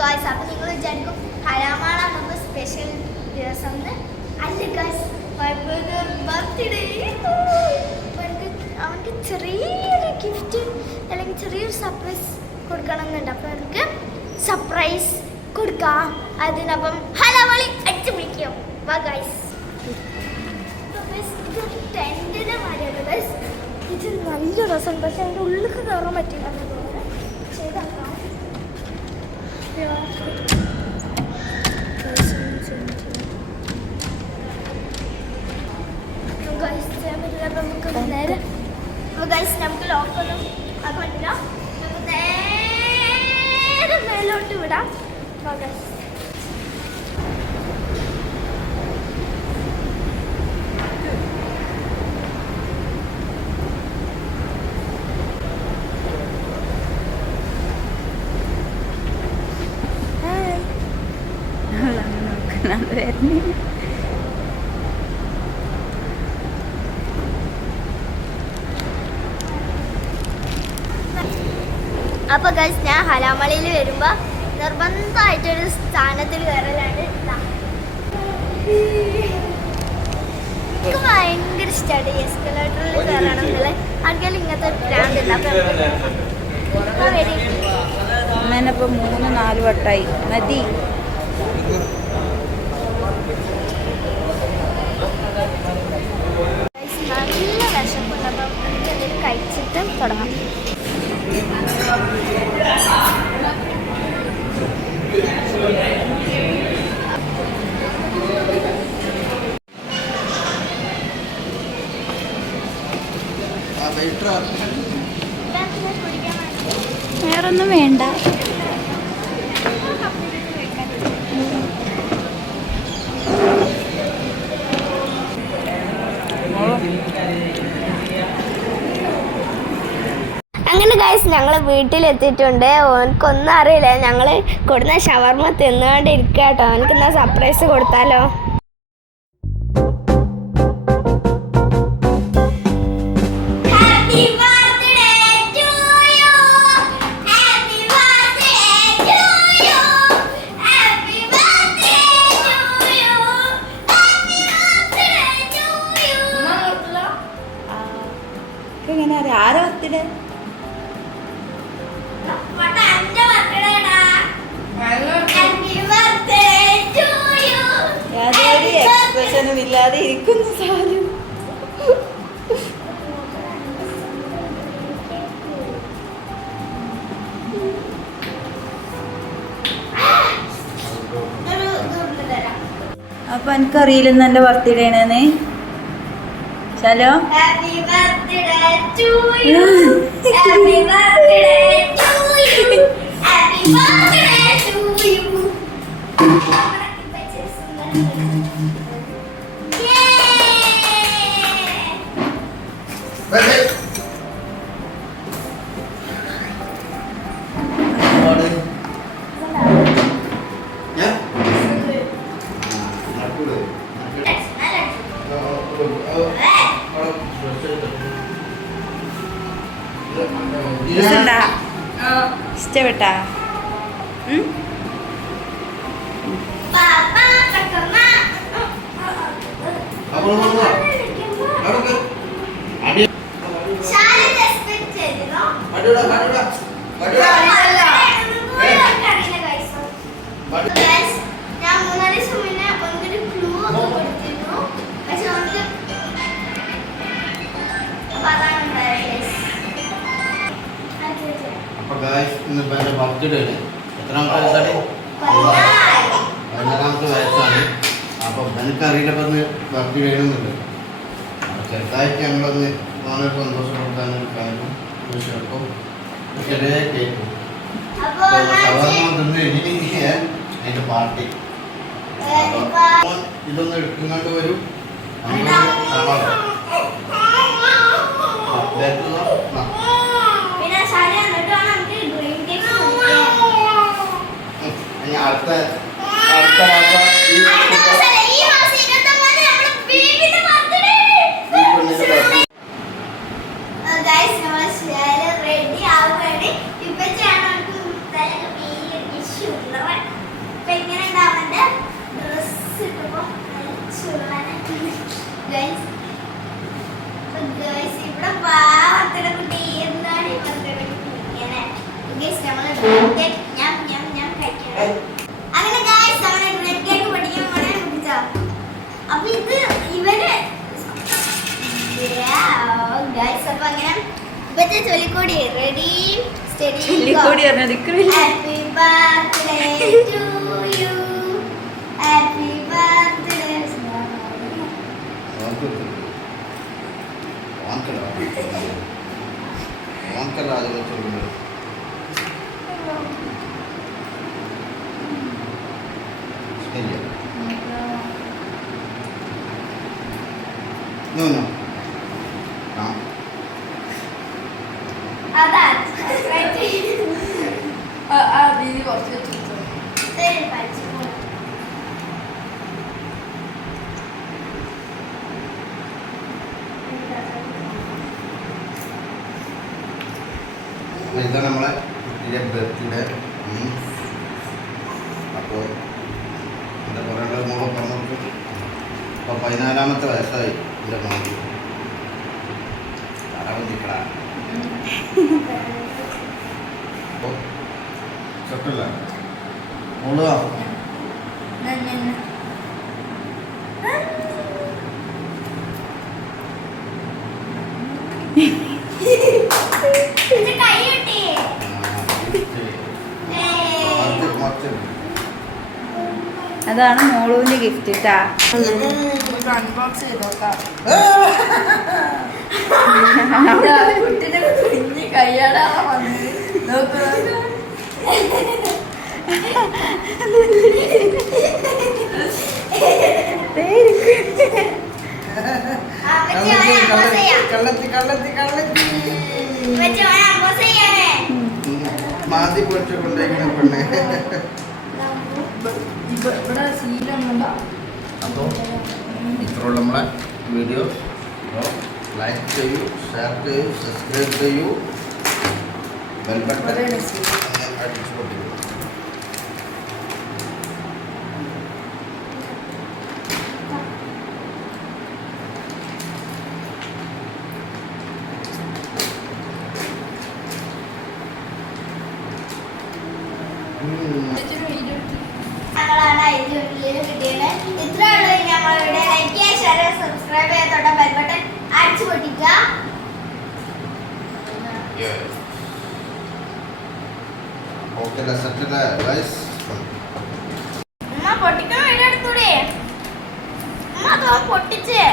Guys അപ്പോൾ നിങ്ങൾ വിചാരിക്കും കലാമാള നമുക്ക് സ്പെഷ്യൽ ദിവസം അല്ല ഗായ്സ് ബർത്ത്ഡേ. അവനക്ക് ചെറിയൊരു ഗിഫ്റ്റ് അല്ലെങ്കിൽ ചെറിയൊരു സർപ്രൈസ് കൊടുക്കണം എന്നുണ്ട്. അപ്പോൾ അവർക്ക് സർപ്രൈസ് കൊടുക്കാം. അതിനപ്പം ഹലാമളി അടിച്ചു പിടിക്കാം. വാ ഗായ്സ്. ഇതൊരു ടെൻറ്റിൻ്റെ മാതിരിയാണ് ഗായ്സ്. ഇത് നല്ല രസമുണ്ട്. പക്ഷെ അതിൻ്റെ ഉള്ളിൽ കയറാൻ പറ്റില്ല. ചെയ്താക്കാം. നമുക്ക് ലോക്കൊന്നും പറ്റില്ല. നമുക്ക് നേരെ മേലോട്ട് വിടാം. അപ്പോൾ ഗൈസ് ഞാൻ ഹലാമളിയിൽ വരുമ്പോൾ നിർബന്ധമായിട്ടൊരു സ്ഥാനത്തിൽ കയറലാണ്. എനിക്ക് ഭയങ്കര ഇഷ്ടമാണ് ഈ എസ്കലേറ്ററിൽ കയറണം എന്നുള്ളത്. ആർക്കെങ്കിലും ഇങ്ങനത്തെ ഗ്രാൻഡ് ഉണ്ട്. അപ്പോൾ അങ്ങനെ ഇപ്പോൾ 3-4 വട്ടമായി മതി. നല്ല വിശപ്പുണ്ട്. അപ്പം എനിക്ക് എന്തെങ്കിലും കഴിച്ചിട്ട് തുടങ്ങാം. വേറൊന്നും വേണ്ട. അങ്ങനെ ഗൈസ് ഞങ്ങൾ വീട്ടിലെത്തിയിട്ടുണ്ട്. ഓനക്കൊന്നും അറിയില്ല. ഞങ്ങൾ കൊടുന്ന ഷവർമ്മ തിന്നുകൊണ്ട് ഇരിക്കുക കേട്ടോ. അവനക്ക് എന്നാ സർപ്രൈസ് കൊടുത്താലോ. എങ്ങനെ അറിയാം ആരോ ബർത്ത്ഡേ? യാതൊരു എക്സ്പ്രഷനും ഇല്ലാതെ ഇരിക്കുന്നു സാധനം. അപ്പൊ എനിക്കറിയില്ലെന്ന് എൻ്റെ ബർത്ത്ഡേ ആണെന്ന്. Hello Happy birthday to you. Happy birthday to you. Happy birthday to you. ഇഷ്ടപ്പെട്ടാ? ബർത്ത്ഡേ എത്രാമത്തെ വയസ്സാണ്? 15ാമത്തെ വയസ്സാണ്. അപ്പോൾ എനിക്കറിയില്ല പറഞ്ഞ് ബർത്ത്ഡേ ആണെന്നുണ്ട്. ചെറുതായിട്ട് ഞങ്ങളൊന്ന് വളരെ സന്തോഷം കൊടുക്കാനൊരു കാര്യം വിഷയപ്പം ചെറിയ കേക്കും ഷവർമ്മ തിന്ന് കഴിഞ്ഞിട്ട് അതിൻ്റെ പാർട്ടി ഇതൊന്ന് എടുക്കുന്നുണ്ട് വരും. അടുത്ത റെഡി ആവുകയാണ്. ഇപ്പൊ guys, ഇവിടെ പാവത്തിന് കുട്ടി എന്താണ് ഈ പന്ത്രണ്ട് ഇങ്ങനെ? Guys, നമ്മള് bread cake ഞാൻ കഴിക്കണം. അങ്ങനെ guys, നമ്മള് bread cake പഠിക്കാൻ പോണേ കുട്ടിച്ചാ. അപ്പൊ ഇത് ഇവര് guys, അപ്പൊ അങ്ങനെ ഇവത്തെ ചൊല്ലിക്കൂടി റെഡി സ്റ്റഡി ചൊല്ലിക്കൂടി പറഞ്ഞാൽ നിൽക്കുന്നില്ല. Happy birthday to you happy birthday No. അതാ റൈറ്റ് ആ രീതി കുറച്ച് വെച്ചിട്ടുണ്ട്. ശരി പഠിച്ചു ഇതാണ് നമ്മളെ കുട്ടിയുടെ ബർത്ത്ഡേ. അപ്പോൾ എന്താ പറയേണ്ടത്, മോളെ പറഞ്ഞു. അപ്പോൾ 14-ാമത്തെ വയസ്സായി എൻ്റെ മോൾക്ക്. തറവഞ്ചിക്കടാ അപ്പോൾ സെറ്റല്ല മോള്. ഇത് കൈ കിട്ടി അതാണ് മോളൂന്റെ ഗിഫ്റ്റ് കേട്ടാ. അൺബോക്സ് ചെയ്ത് നോക്കാം. കുട്ടിന്റെ കുഞ്ഞ് കയ്യാടാ വന്നത് നോക്കുക. മാതി പൊടിച്ചു കൊണ്ടേക്കുന്ന പെണ്ണെ. ഇവിടെ ശീലമുണ്ടോ? അപ്പോൾ ഇത്രയുള്ള നമ്മളെ വീഡിയോ ലൈക്ക് ചെയ്യൂ, ഷെയർ ചെയ്യൂ, സബ്സ്ക്രൈബ് ചെയ്യൂ, ബെൽ ബട്ടൺ അടിച്ചു പൊട്ടിക്കൂ. ഞങ്ങളാണ് അതിന്റെ ഉള്ളിൽ കിട്ടിയത്. ഇത്രയുള്ള നമ്മളുടെ ലൈക്ക് ചെയ്യുക, ഷെയർ ചെയ്യുക, സബ്സ്ക്രൈബ് ചെയ്യുക, തൊട്ട ബെൽ ബട്ടൺ അടിച്ചു പൊട്ടിക്കുക. ഓക്കെ സെറ്റല്ലേ ഗൈസ്? ഉമ്മ പൊട്ടിക്കാൻ വേണ്ടി എടുത്തൂടെ? ഉമ്മ അതോ പൊട്ടിച്ചേ